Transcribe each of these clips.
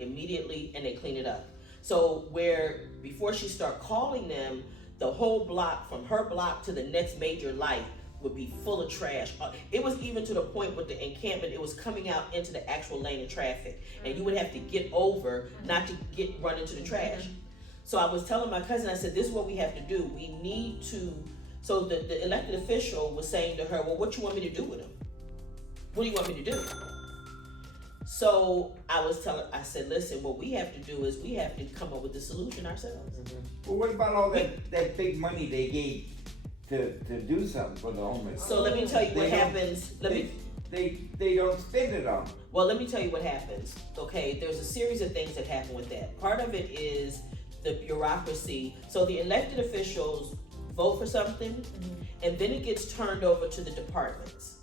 immediately and they clean it up. So where before she start calling them, the whole block from her block to the next major light would be full of trash. It was even to the point with the encampment, it was coming out into the actual lane of traffic, and you would have to get over not to run into the trash. So I was telling my cousin, I said, this is what we have to do. We need to, so the elected official was saying to her, well, what you want me to do with them? What do you want me to do? So I said, listen, what we have to do is we have to come up with the solution ourselves. Well, what about all that big money they gave to do something for the homeless? So let me tell you what happens. They don't spend it on. Well, let me tell you what happens. Okay, there's a series of things that happen with that. Part of it is the bureaucracy. So the elected officials vote for something, and then it gets turned over to the departments.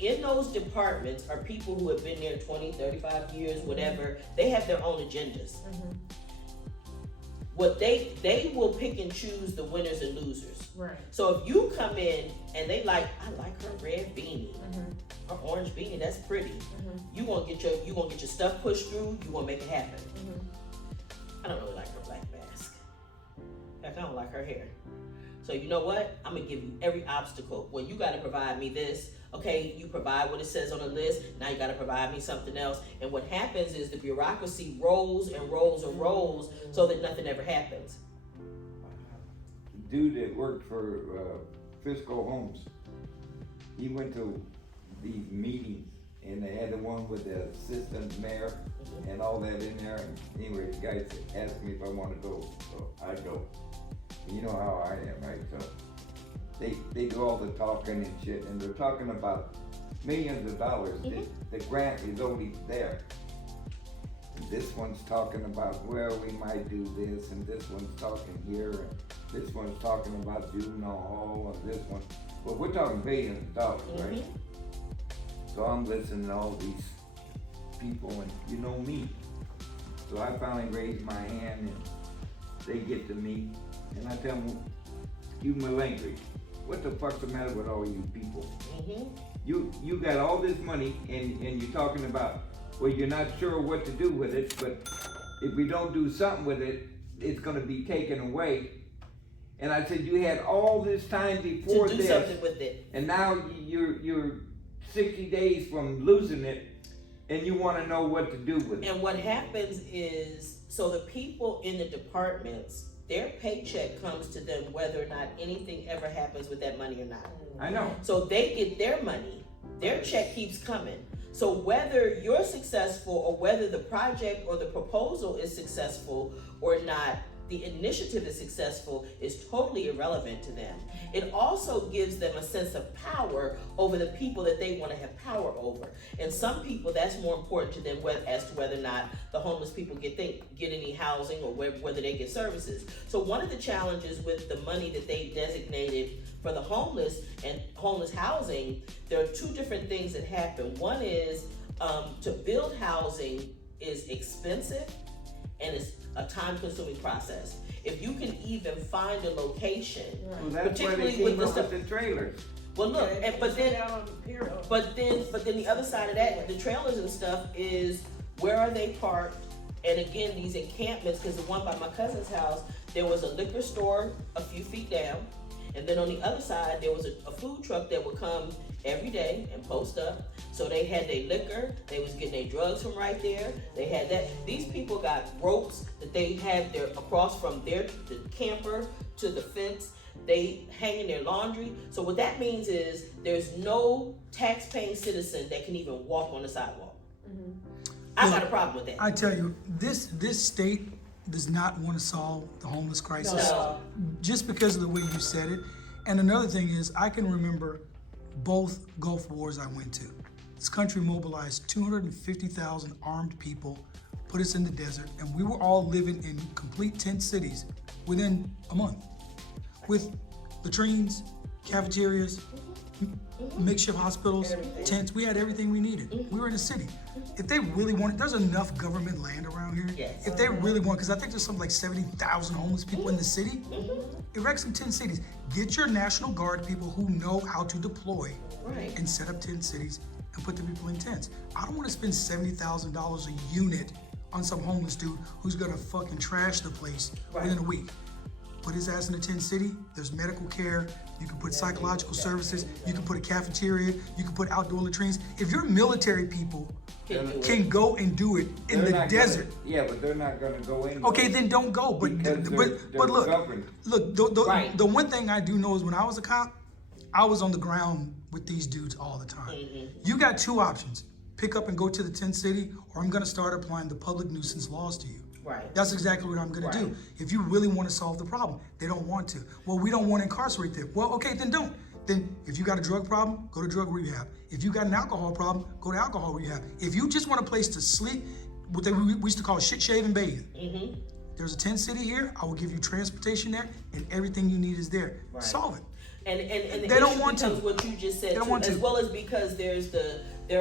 In those departments are people who have been there 20, 35 years, whatever. They have their own agendas. What they will pick and choose the winners and losers. Right. So if you come in and I like her red beanie, her orange beanie, that's pretty. You gonna get your stuff pushed through. You gonna make it happen. I don't really like her black mask. In fact, I don't like her hair. So you know what? I'm gonna give you every obstacle. Well, you gotta provide me this. Okay, you provide what it says on the list. Now you gotta provide me something else. And what happens is the bureaucracy rolls and rolls and rolls so that nothing ever happens. The dude that worked for Fiscal Homes, he went to these meetings and they had the one with the assistant mayor and all that in there. And anyway, the guy asked me if I want to go, so I go. You know how I am, right? So they do all the talking and shit, and they're talking about millions of dollars. The grant is only there. And this one's talking about, well, we might do this, and this one's talking here, and this one's talking about juvenile hall, and this one. Well, we're talking billions of dollars, right? So I'm listening to all these people, and you know me. So I finally raised my hand, and they get to me, and I tell them, you malingering, what the fuck's the matter with all you people? You got all this money, and you're talking about, well, you're not sure what to do with it, but if we don't do something with it, it's gonna be taken away. And I said, you had all this time before to do something with it, and now you're 60 days from losing it, and you want to know what to do with it. And what happens is, so the people in the departments, their paycheck comes to them whether or not anything ever happens with that money or not. I know. So they get their money, their check keeps coming. So whether you're successful or whether the project or the proposal is successful or not, the initiative is successful is totally irrelevant to them. It also gives them a sense of power over the people that they want to have power over. And some people, that's more important to them as to whether or not the homeless people get any housing or whether they get services. So one of the challenges with the money that they designated for the homeless and homeless housing, there are two different things that happen. One is to build housing is expensive and it's a time-consuming process. If you can even find a location, well, that's particularly why they with came up with the trailers. Well, look, but then the other side of that, the trailers and stuff is where are they parked? And again, these encampments, because the one by my cousin's house, there was a liquor store a few feet down, and then on the other side there was a food truck that would come every day and post up. So they had their liquor, they was getting their drugs from right there. They had that. These people got ropes that they had their across from the camper to the fence. They hanging their laundry. So what that means is there's no tax-paying citizen that can even walk on the sidewalk. I got a problem with that. I tell you, this state does not want to solve the homeless crisis just because of the way you said it. And another thing is, I can remember both Gulf Wars I went to. This country mobilized 250,000 armed people, put us in the desert, and we were all living in complete tent cities within a month with latrines, cafeterias, makeshift hospitals, tents. We had everything we needed. We were in a city. If they really wanted, there's enough government land around here. Yes. If they really want, because I think there's something like 70,000 homeless people in the city. Erect some tent cities. Get your National Guard people who know how to deploy and set up tent cities and put the people in tents. I don't want to spend $70,000 a unit on some homeless dude who's gonna fucking trash the place within a week. Put his ass in a tent city, there's medical care, you can put psychological services, you can put a cafeteria, you can put outdoor latrines. If your military people can go and do it in They're the not desert. Yeah, but they're not gonna go in. Okay, then don't go. But Because but look, governed. look. The one thing I do know is when I was a cop, I was on the ground with these dudes all the time. You got two options: pick up and go to the tent city, or I'm gonna start applying the public nuisance laws to you. Right. That's exactly what I'm gonna do. If you really want to solve the problem, they don't want to. Well, we don't want to incarcerate them. Well, okay, then don't. Then if you got a drug problem, go to drug rehab. If you got an alcohol problem, go to alcohol rehab. If you just want a place to sleep, what we used to call shit, shave, and bathe. There's a tent city here. I will give you transportation there, and everything you need is there. Solve it. And the They don't issue want to. becomes what you just said, They don't too, want as to. well as because there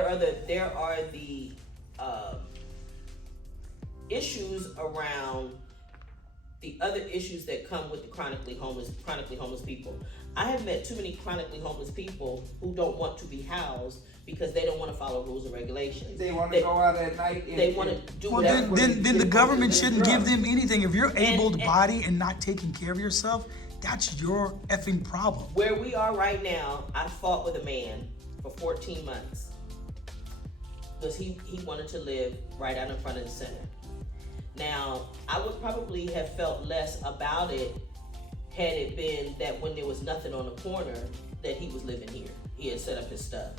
are the issues around the other issues that come with the chronically homeless people. I have met too many chronically homeless people who don't want to be housed because they don't want to follow rules and regulations. They want to go out at night. They want to do Well, whatever. then the government shouldn't give them anything. If you're able-bodied and not taking care of yourself, that's your effing problem. Where we are right now, I fought with a man for 14 months because he wanted to live right out in front of the center. Now, I would probably have felt less about it had it been that when there was nothing on the corner that he was living here. He had set up his stuff.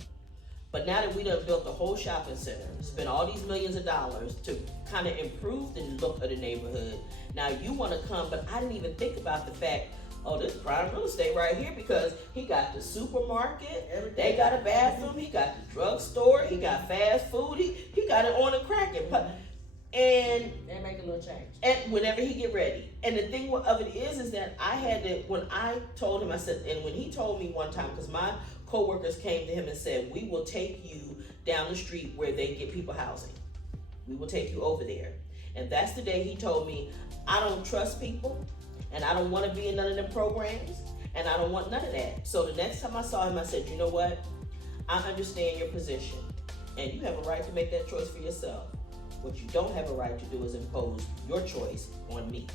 But now that we done built the whole shopping center, spent all these millions of dollars to kind of improve the look of the neighborhood, now you want to come, but I didn't even think about the fact, oh, this is prime real estate right here because he got the supermarket, they got a bathroom, he got the drugstore, he got fast food, he got it on a cracking. And they make a little change. And whenever he get ready. And the thing of it is that I had to, when I told him, I said, and when he told me one time, because my co-workers came to him and said, we will take you down the street where they get people housing. We will take you over there. And that's the day he told me, I don't trust people, and I don't want to be in none of them programs, and I don't want none of that. So the next time I saw him, I said, you know what? I understand your position, and you have a right to make that choice for yourself. What you don't have a right to do is impose your choice on me.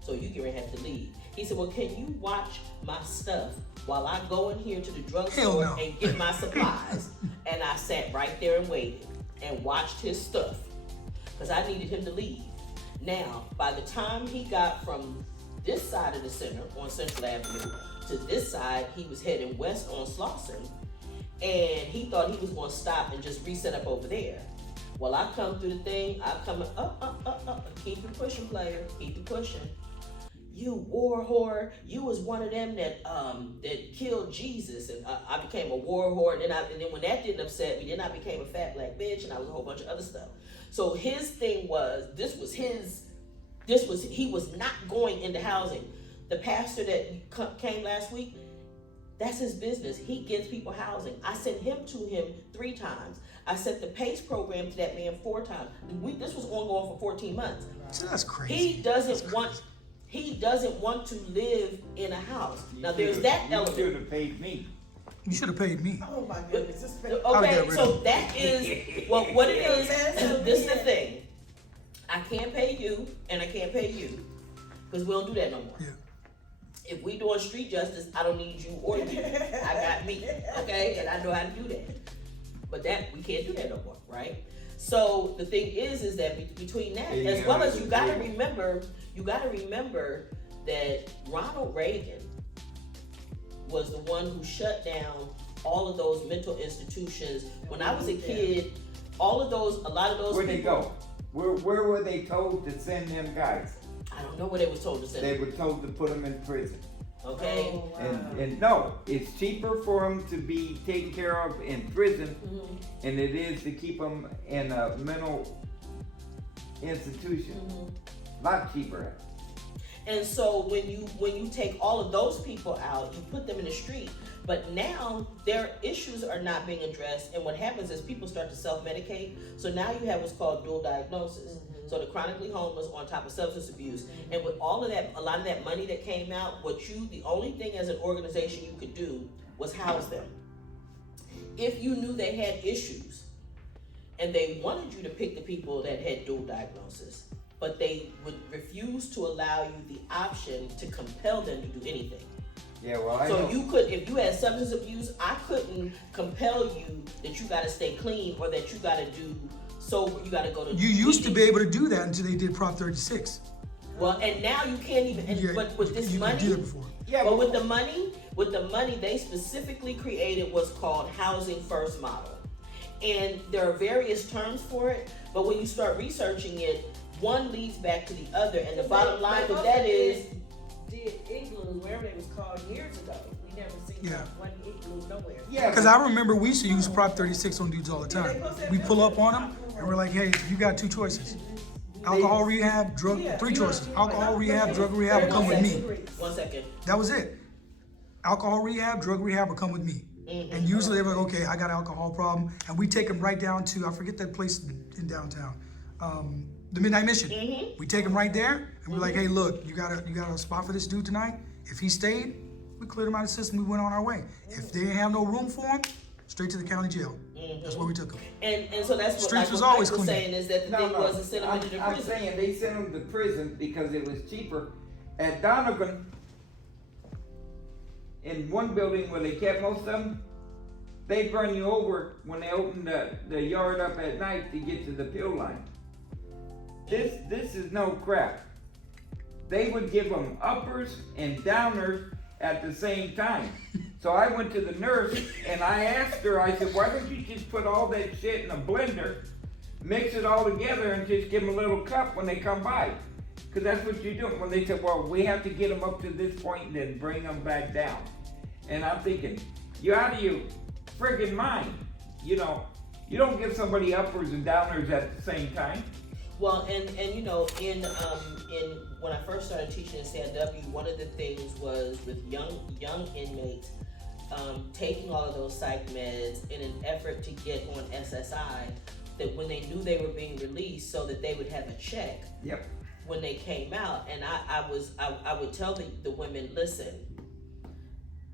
So you're gonna have to leave. He said, well, can you watch my stuff while I go in here to the drugstore and get my supplies? And I sat right there and waited and watched his stuff because I needed him to leave. Now, by the time he got from this side of the center on Central Avenue to this side, he was heading west on Slauson, and he thought he was gonna stop and just reset up over there. Well, I come through the thing, I come up, keep it pushing, player, keep it pushing. You war whore, you was one of them that killed Jesus, and I became a war whore, and then when that didn't upset me, then I became a fat black bitch, and I was a whole bunch of other stuff. So his thing was, he was not going into housing. The pastor that came last week, that's his business. He gives people housing. I sent him to him 3 times. I sent the PACE program to that man 4 times. This was ongoing for 14 months. So that's crazy. He doesn't want to live in a house. Now there's that element. You should have paid me. You should have paid me. Oh my goodness. Okay, so that is what it is. This is the thing. I can't pay you and I can't pay you because we don't do that no more. Yeah. If we doing street justice, I don't need you or you. I got me, okay, and I know how to do that. But that we can't do that no more, right? So the thing is that between that, as well as you gotta remember that Ronald Reagan was the one who shut down all of those mental institutions. When I was a kid, a lot of those Where'd people, they go? Where were they told to send them guys? I don't know where they were told to send They them. were told to put them in prison. Okay. Oh, wow. And no, it's cheaper for them to be taken care of in prison, and it is to keep them in a mental institution. A lot cheaper. And so when you take all of those people out, you put them in the street. But now their issues are not being addressed, and what happens is people start to self-medicate. So now you have what's called dual diagnosis. So the chronically homeless on top of substance abuse. And with all of that, a lot of that money that came out, the only thing as an organization you could do was house them. If you knew they had issues and they wanted you to pick the people that had dual diagnosis, but they would refuse to allow you the option to compel them to do anything. Yeah, well, I So know. you could, if you had substance abuse, I couldn't compel you that you gotta stay clean or that you gotta do sober, you gotta go to. You used to meetings. be able to do that until they did Prop 36. Well, and now you can't even, and, but with this you money. could do that before. Yeah, But with the money, they specifically created what's called housing first model. And there are various terms for it, but when you start researching it, one leads back to the other. And the bottom line with that is, did igloos, wherever it was called years ago. We never seen one igloo nowhere. yeah, Because I remember we used to use Prop 36 on dudes all the time. We pull up on them and we're like, hey, you got 2 choices. Alcohol rehab, drug, 3 choices. Alcohol rehab, drug rehab, or come with me. 1 second. That was it. Alcohol rehab, drug rehab, or come with me. And usually they're like, okay, I got an alcohol problem. And we take them right down to, I forget that place in downtown, the Midnight Mission. We take them right there and we're like, hey, look, you got a spot for this dude tonight? If he stayed, we cleared him out of the system, we went on our way. If they didn't have no room for him, straight to the county jail. That's where we took him. And so that's what, Streets like, was what always Mike was clean. saying is that the thing was to send them into I'm prison. saying they sent them to prison because it was cheaper. At Donovan, in one building where they kept most of them, they burn you over when they open the yard up at night to get to the pill line. This is no crap. They would give them uppers and downers at the same time. So I went to the nurse and I asked her, I said, why don't you just put all that shit in a blender, mix it all together and just give them a little cup when they come by? Because that's what you do. When they said, well, we have to get them up to this point and then bring them back down. And I'm thinking, you're out of your friggin' mind. You know, you don't give somebody uppers and downers at the same time. Well, and you know, in when I first started teaching in CIW, one of the things was with young inmates taking all of those psych meds in an effort to get on SSI, that when they knew they were being released, so that they would have a check. Yep. When they came out. And I would tell the women, listen,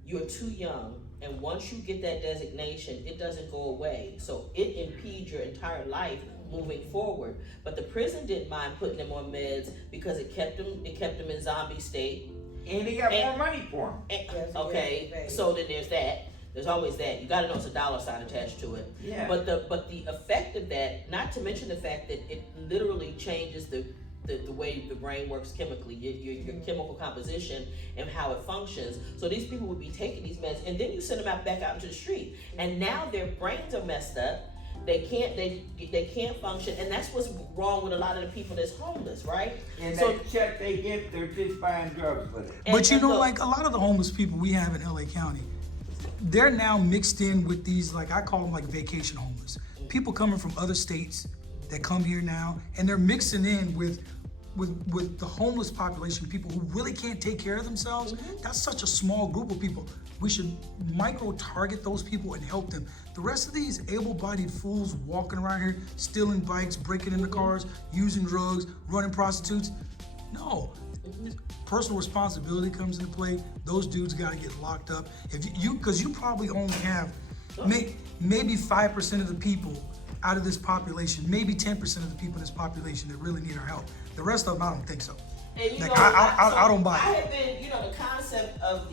you're too young, and once you get that designation, it doesn't go away. So it impedes your entire life moving forward. But the prison didn't mind putting them on meds because it kept them in zombie state. And they got more money for them. Okay, so then there's that. There's always that. You gotta know it's a dollar sign attached to it. Yeah. But the effect of that, not to mention the fact that it literally changes the way the brain works chemically, your chemical composition and how it functions. So these people would be taking these meds, and then you send them back out into the street, and now their brains are messed up. They can't function, and that's what's wrong with a lot of the people that's homeless, right? And So- that check they get, they're just buying drugs with it. But you and know, look, like a lot of the homeless people we have in LA County, they're now mixed in with these, like I call them like vacation homeless. People coming from other states that come here now, and they're mixing in with the homeless population, people who really can't take care of themselves. That's such a small group of people. We should micro-target those people and help them. The rest of these able-bodied fools walking around here, stealing bikes, breaking into cars, using drugs, running prostitutes, no. Personal responsibility comes into play. Those dudes gotta get locked up. Because you probably only have maybe 5% of the people out of this population, maybe 10% of the people in this population that really need our help. The rest of them, I don't think so. And you Like, know, I don't buy it. I have been, you know, the concept of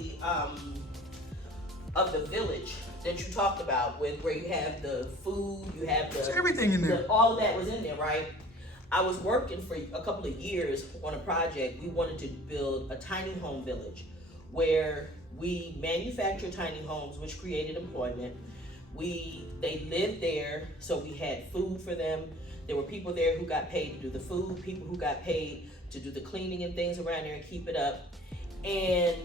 the village that you talked about, where you have the food, you have There's everything in there. all of that was in there, right? I was working for a couple of years on a project. We wanted to build a tiny home village where we manufactured tiny homes, which created employment. They lived there, so we had food for them. There were people there who got paid to do the food, people who got paid to do the cleaning and things around there and keep it up. And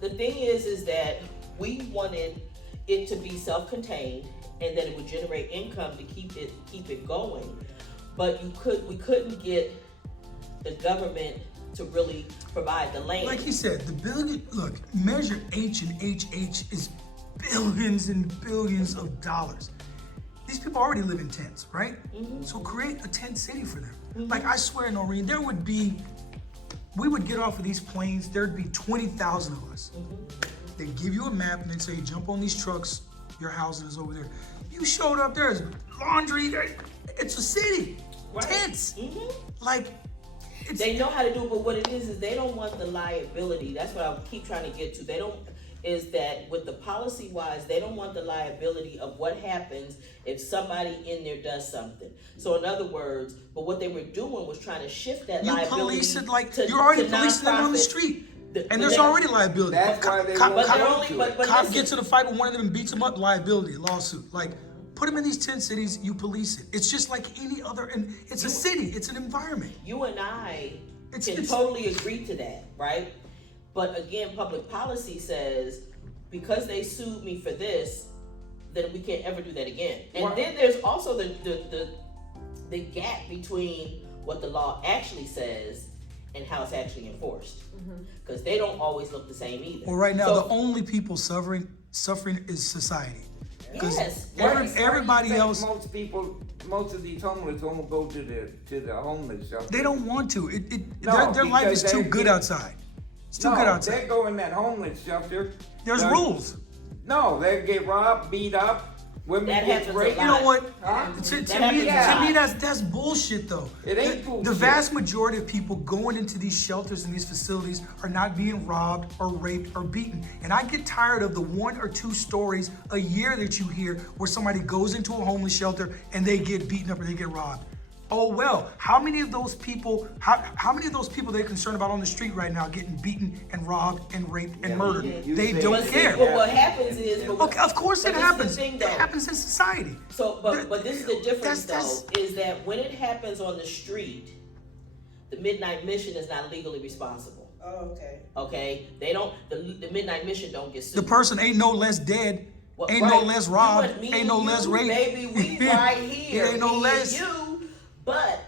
the thing is that we wanted it to be self-contained and that it would generate income to keep it going. But we couldn't get the government to really provide the land. Like he said, Measure H and HH is billions and billions of dollars. These people already live in tents, right? So create a tent city for them. Like I swear, Noreen, we would get off of these planes, there'd be 20,000 of us. They'd give you a map and they'd say, jump on these trucks your housing is over there. You showed up, there's laundry, it's a city, Right. tents. Like, it's, They know how to do it, but what it is they don't want the liability. That's what I keep trying to get to. They don't, is that with the policy wise, they don't want the liability of what happens if somebody in there does something. So in other words, but what they were doing was trying to shift that you liability. police it like, to, you're already to policing them on the nonprofits. street. But And there's they- already liability. That's why they Cop- won't But they're go only, to but, it. but Cop listen, gets in a fight with one of them and beats him up, liability, lawsuit. Like, put them in these 10 cities, you police it. It's just like any other, and it's a city, it's an environment. you and I It's- can it's- totally agree to that, right? But again, public policy says, because they sued me for this, then we can't ever do that again. And Why- then there's also the gap between what the law actually says and how it's actually enforced. Because they don't always look the same either. Well, right now, So- the only people suffering is society. Because Yes, everybody else, Most of these homeless won't go to the homeless shelter. they don't want to. No, Their life because is too they good get- outside. It's too No, good they outside. go in that homeless shelter. There's the- rules. No, they get robbed, beat up, women That get happens a raped. lot. You know what? Huh? To That me, happens. that's bullshit though. It ain't The bullshit. vast majority of people going into these shelters and these facilities are not being robbed or raped or beaten. And I get tired of the 1 or 2 stories a year that you hear where somebody goes into a homeless shelter and they get beaten up or they get robbed. Oh well, how many of those people? How many of those people they're concerned about on the street right now getting beaten and robbed and raped and murdered? you They say- don't But see, care. but what happens is, but Okay, of course but it this is the happens. thing, It though. happens in society. So, but this is the difference That's- though, is that when it happens on the street, the Midnight Mission is not legally responsible. Oh, okay. Okay, they don't. The Midnight Mission don't get sued. The person ain't no less dead, Well, ain't right. no less You robbed, and me ain't no and less you, raped. Baby, we right here. It ain't no me less. And you, but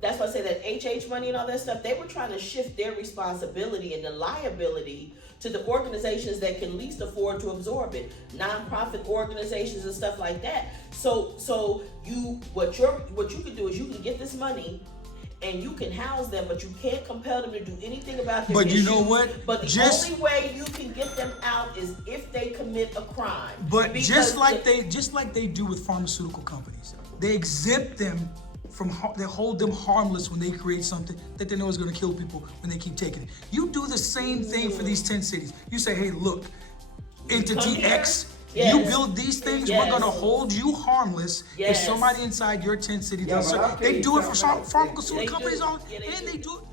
that's why I say that HH money and all that stuff. They were trying to shift their responsibility and the liability to the organizations that can least afford to absorb it, nonprofit organizations and stuff like that. So what you can do is you can get this money and you can house them, but you can't compel them to do anything about their But you issues. know what? But the Just- only way you can get them out is if they commit a crime. But Because just like they do with pharmaceutical companies, they exempt them from, they hold them harmless when they create something that they know is going to kill people when they keep taking it. You do the same thing for these 10 cities. You say, hey, look, entity Come here. X, Yes. you build these things, we're Yes. going to hold you harmless if Yes. somebody inside your 10 cities Yeah, does but I'll something. tell They you do it for something else. pharmaceutical They companies do. all, Yeah, they and do. they do it